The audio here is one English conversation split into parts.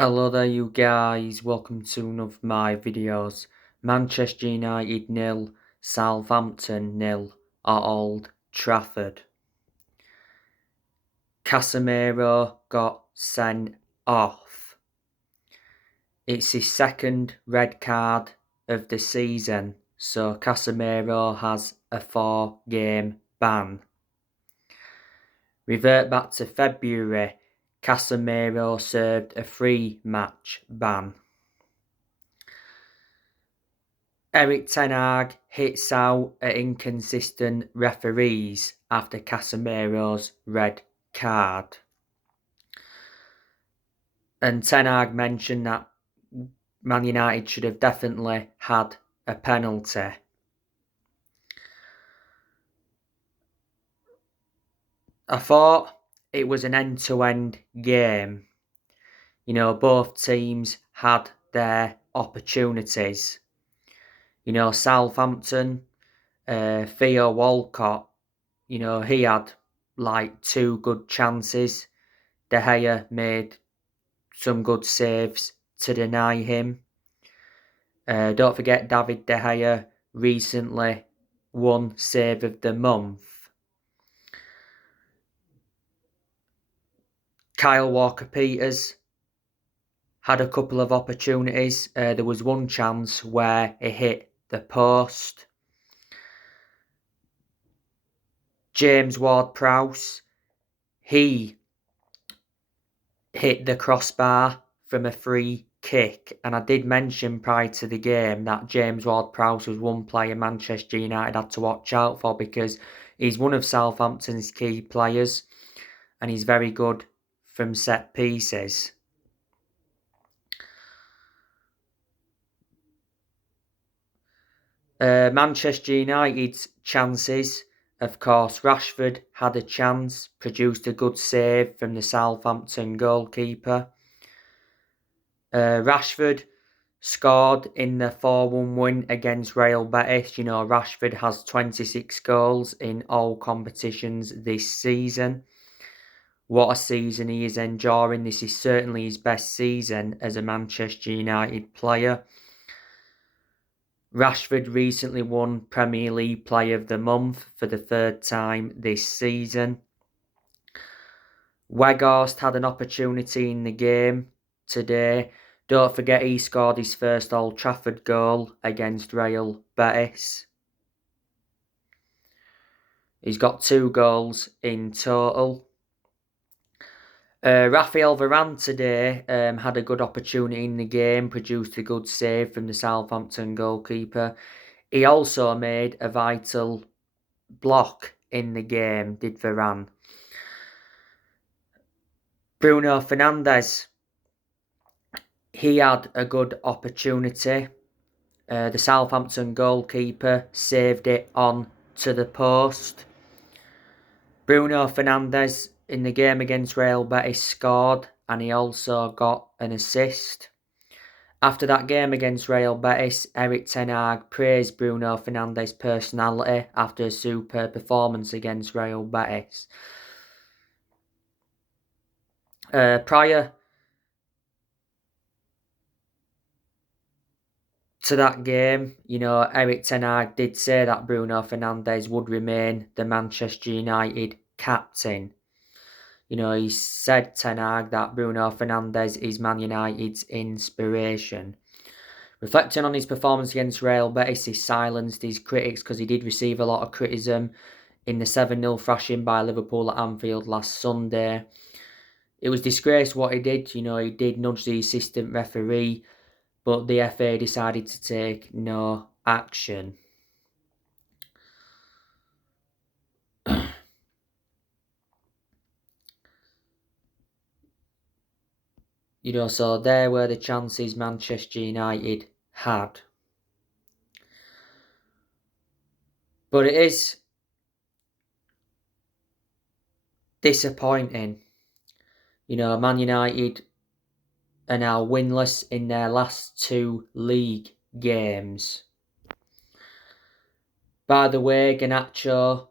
Hello there you guys, welcome to one of my videos. Manchester United 0, Southampton 0 at Old Trafford. Casemiro got sent off. It's his second red card of the season, so Casemiro has a 4-game ban. Revert back to February, Casemiro served a 3-match ban. Erik ten Hag hits out at inconsistent referees after Casemiro's red card. And Ten Hag mentioned that Man United should have definitely had a penalty. I thought it was an end-to-end game. Both teams had their opportunities. Southampton, Theo Walcott, he had like 2 good chances. De Gea made some good saves to deny him. Don't forget David De Gea recently won Save of the Month. Kyle Walker-Peters had a couple of opportunities. There was one chance where he hit the post. James Ward-Prowse, he hit the crossbar from a free kick, and I did mention prior to the game that James Ward-Prowse was one player Manchester United had to watch out for because he's one of Southampton's key players and he's very good from set pieces. Manchester United's chances, of course, Rashford had a chance, produced a good save from the Southampton goalkeeper. Rashford scored in the 4-1 win against Real Betis. Rashford has 26 goals in all competitions this season. What a season he is enduring. This is certainly his best season as a Manchester United player. Rashford recently won Premier League Player of the Month for the 3rd time this season. Weghorst had an opportunity in the game today. Don't forget he scored his first Old Trafford goal against Real Betis. He's got 2 goals in total. Rafael Varane today had a good opportunity in the game, produced a good save from the Southampton goalkeeper. He also made a vital block in the game, did Varane. Bruno Fernandes, he had a good opportunity. The Southampton goalkeeper saved it on to the post. Bruno Fernandes in the game against Real Betis scored and he also got an assist. After that game against Real Betis, Erik ten Hag praised Bruno Fernandes' personality after a superb performance against Real Betis. Prior to that game, Erik ten Hag did say that Bruno Fernandes would remain the Manchester United captain. He said, Ten Hag, that Bruno Fernandes is Man United's inspiration. Reflecting on his performance against Real Betis, he silenced his critics because he did receive a lot of criticism in the 7-0 thrashing by Liverpool at Anfield last Sunday. It was disgrace what he did. He did nudge the assistant referee, but the FA decided to take no action. So there were the chances Manchester United had. But it is disappointing. Man United are now winless in their last 2 league games. By the way, Garnacho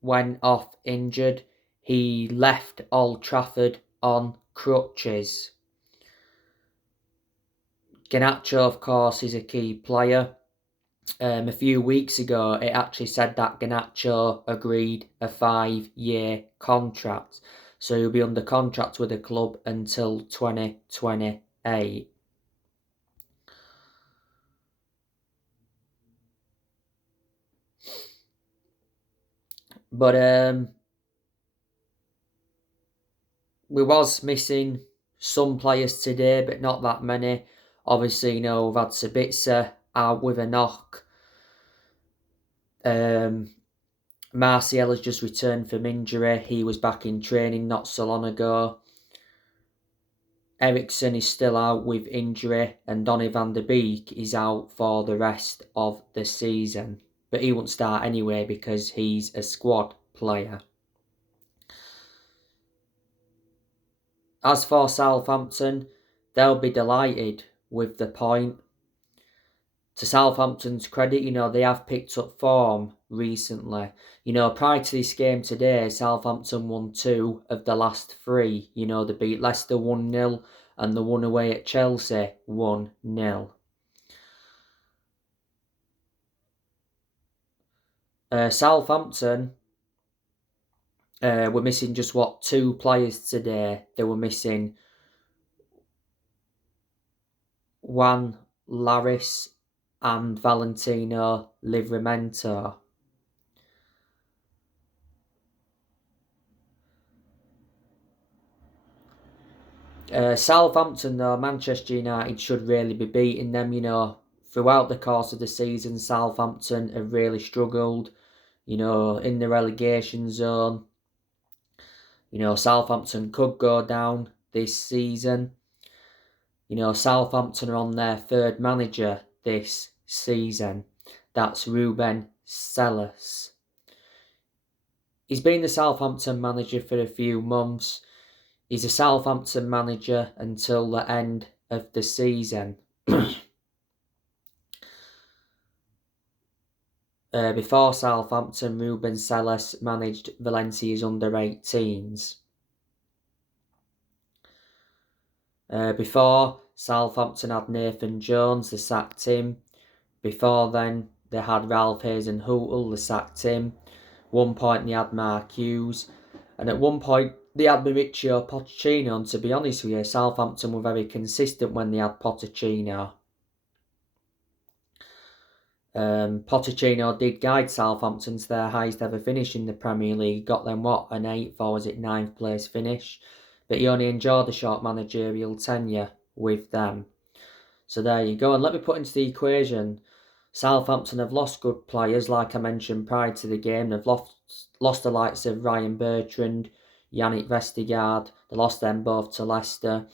went off injured. He left Old Trafford on crutches. Garnacho, of course, is a key player. A few weeks ago, it actually said that Garnacho agreed a 5-year contract. So he'll be under contract with the club until 2028. But we was missing some players today, but not that many. Obviously, we've had Sabitzer out with a knock. Martial has just returned from injury. He was back in training not so long ago. Eriksen is still out with injury, and Donny van der Beek is out for the rest of the season. But he won't start anyway because he's a squad player. As for Southampton, they'll be delighted with the point. To Southampton's credit, they have picked up form recently. Prior to this game today, Southampton won 2 of the last 3. They beat Leicester 1-0 and the one away at Chelsea 1-0. Southampton were missing just 2 players today. They were missing Juan Laris and Valentino Livramento. Southampton, though, Manchester United should really be beating them. Throughout the course of the season, Southampton have really struggled, in the relegation zone. Southampton could go down this season. Southampton are on their 3rd manager this season. That's Ruben Selles. He's been the Southampton manager for a few months. He's a Southampton manager until the end of the season. Before Southampton, Ruben Selles managed Valencia's under-18s. Before, Southampton had Nathan Jones, they sacked him. Before then, they had Ralph Hasenhüttl, they sacked him. One point they had Mark Hughes. And at one point, they had Mauricio Pochettino. And to be honest with you, Southampton were very consistent when they had Pochettino. Pochettino did guide Southampton to their highest ever finish in the Premier League. Got them, an 8th or was it 9th place finish? But he only enjoyed the short managerial tenure with them. So there you go. And let me put into the equation, Southampton have lost good players, like I mentioned prior to the game. They've lost the likes of Ryan Bertrand, Yannick Vestergaard. They lost them both to Leicester.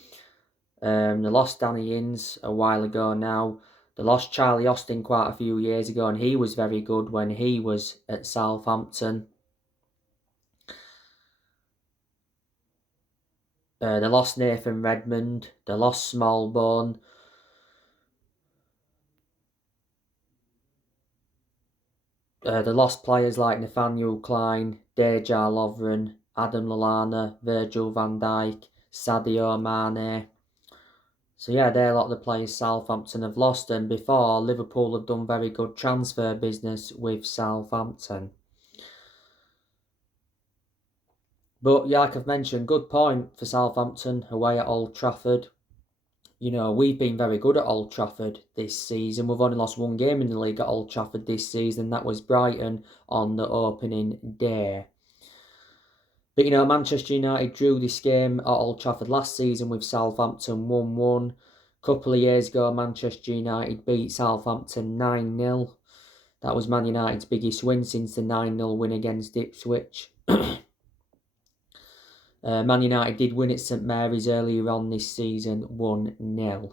They lost Danny Ings a while ago now. They lost Charlie Austin quite a few years ago, and he was very good when he was at Southampton. They lost Nathan Redmond. They lost Smallbone. They lost players like Nathaniel Klein, Dejan Lovren, Adam Lallana, Virgil van Dijk, Sadio Mane. So yeah, they're a lot of the players Southampton have lost, and before, Liverpool have done very good transfer business with Southampton. But yeah, like I've mentioned, good point for Southampton away at Old Trafford. We've been very good at Old Trafford this season. We've only lost 1 game in the league at Old Trafford this season. That was Brighton on the opening day. But, Manchester United drew this game at Old Trafford last season with Southampton 1-1. A couple of years ago, Manchester United beat Southampton 9-0. That was Man United's biggest win since the 9-0 win against Ipswich. Man United did win at St Mary's earlier on this season, 1-0.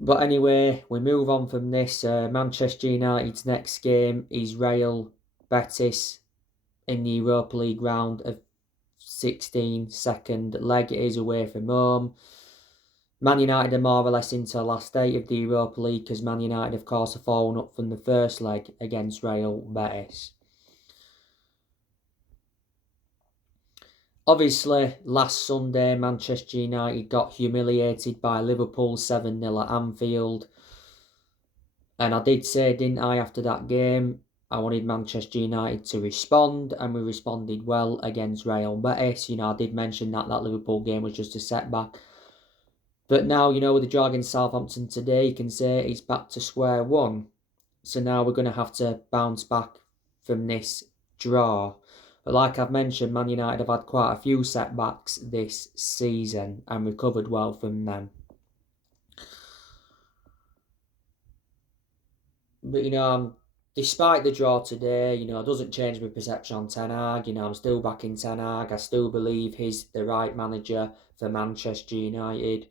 But anyway, we move on from this. Manchester United's next game is Real Betis in the Europa League round of 16, second leg. It is away from home. Man United are more or less into the last 8 of the Europa League because Man United, of course, have fallen up from the first leg against Real Betis. Obviously, last Sunday, Manchester United got humiliated by Liverpool 7-0 at Anfield. And I did say, didn't I, after that game, I wanted Manchester United to respond, and we responded well against Real Betis. I did mention that Liverpool game was just a setback. But now, with the draw against Southampton today, you can say it's back to square one. So now we're going to have to bounce back from this draw. But like I've mentioned, Man United have had quite a few setbacks this season and recovered well from them. But, despite the draw today, it doesn't change my perception on Ten Hag. I'm still backing Ten Hag. I still believe he's the right manager for Manchester United.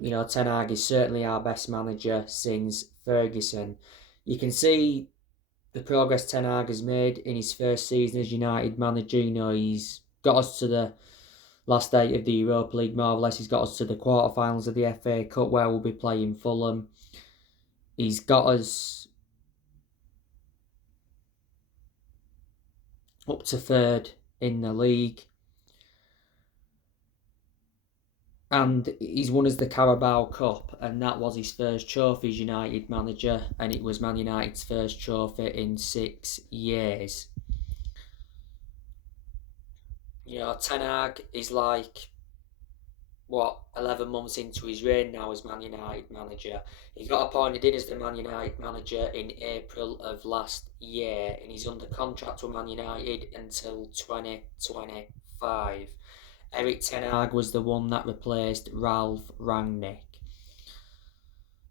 Ten Hag is certainly our best manager since Ferguson. You can see the progress Ten Hag has made in his first season as United manager. He's got us to the last eight of the Europa League, more or less. He's got us to the quarterfinals of the FA Cup, where we'll be playing Fulham. He's got us up to third in the league. And he's won us the Carabao Cup, and that was his first trophy as United manager, and it was Man United's first trophy in 6 years. Ten Hag is 11 months into his reign now as Man United manager. He got appointed in as the Man United manager in April of last year, and he's under contract with Man United until 2025. Erik Ten Hag was the one that replaced Ralf Rangnick.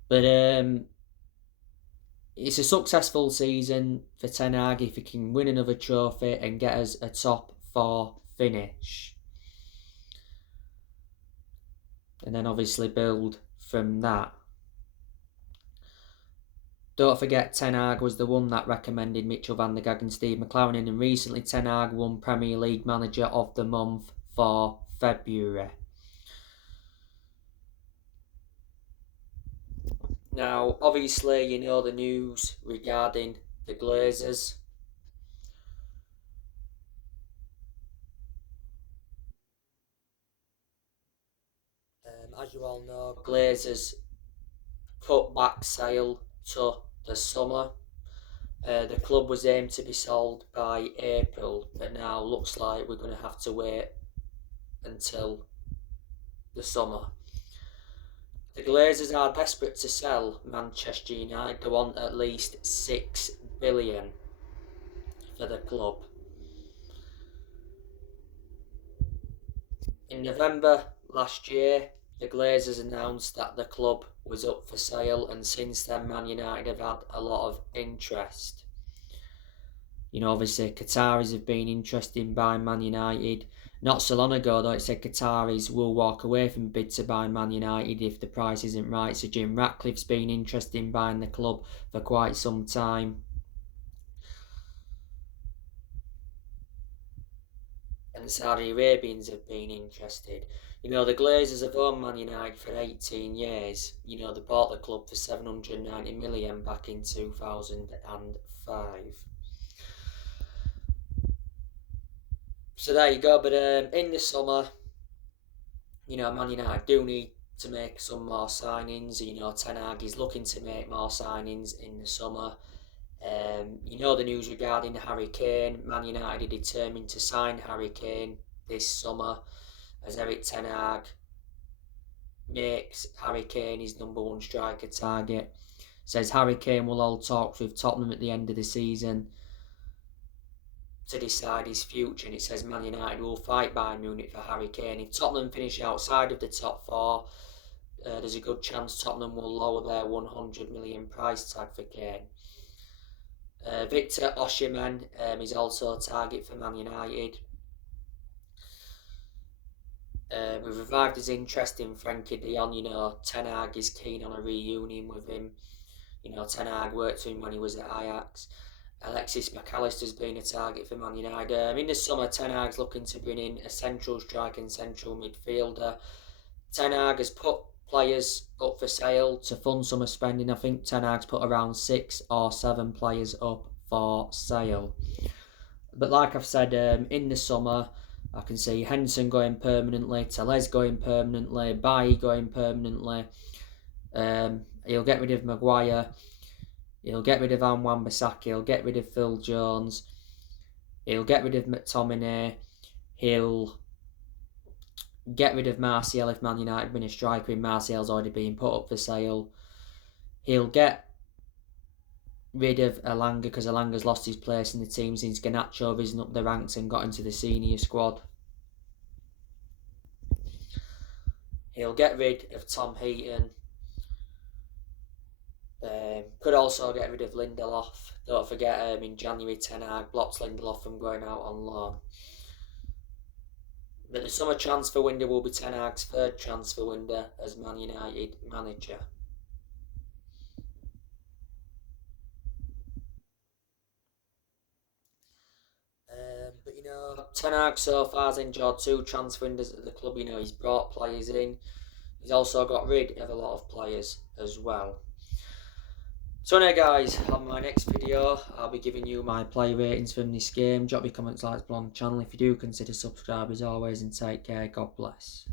But it's a successful season for Ten Hag if he can win another trophy and get us a top 4 finish. And then obviously build from that. Don't forget, Ten Hag was the one that recommended Mitchell van der Gaag and Steve McLaren, and recently Ten Hag won Premier League Manager of the Month for February. Now, obviously, the news regarding the Glazers. As you all know, Glazers put back sale to the summer. The club was aimed to be sold by April, but now looks like we're going to have to wait until the summer. The Glazers are desperate to sell Manchester United. They want at least $6 billion for the club. In November last year, the Glazers announced that the club was up for sale, and since then Man United have had a lot of interest. Obviously Qataris have been interested in buying Man United. Not so long ago though, it said Qataris will walk away from bid to buy Man United if the price isn't right. So Jim Ratcliffe's been interested in buying the club for quite some time. And the Saudi Arabians have been interested. The Glazers have owned Man United for 18 years. They bought the club for 790 million back in 2005. So there you go. But in the summer, Man United do need to make some more signings. Ten Hag is looking to make more signings in the summer. The news regarding Harry Kane. Man United are determined to sign Harry Kane this summer, as Erik Ten Hag makes Harry Kane his number one striker target. Says Harry Kane will hold talks with Tottenham at the end of the season to decide his future, and it says Man United will fight Bayern Munich for Harry Kane. If Tottenham finish outside of the top 4, there's a good chance Tottenham will lower their 100 million price tag for Kane. Victor Osimhen is also a target for Man United. We've revived his interest in Frenkie de Jong. Ten Hag is keen on a reunion with him. Ten Hag worked with him when he was at Ajax. Alexis McAllister's been a target for Man United. In the summer, Ten Hag's looking to bring in a central striker and central midfielder. Ten Hag has put players up for sale to fund summer spending. I think Ten Hag's put around 6 or 7 players up for sale. But like I've said, in the summer, I can see Henson going permanently, Tellez going permanently, Bailly going permanently. He'll get rid of Maguire. He'll get rid of Wan-Bissaka. He'll get rid of Phil Jones. He'll get rid of McTominay. He'll get rid of Martial if Man United win a striker, and Martial's already been put up for sale. He'll get rid of Elanga because Elanga's lost his place in the team since Garnacho risen up the ranks and got into the senior squad. He'll get rid of Tom Heaton. Could also get rid of Lindelof. Don't forget, in January, Ten Hag blocked Lindelof from going out on loan. But the summer transfer window will be Ten Hag's third transfer window as Man United manager. But Ten Hag so far has enjoyed 2 transfer windows at the club. He's brought players in. He's also got rid of a lot of players as well. So anyway guys, on my next video I'll be giving you my play ratings from this game. Drop your comments, likes below on the channel if you do. Consider subscribe as always, and take care. God bless.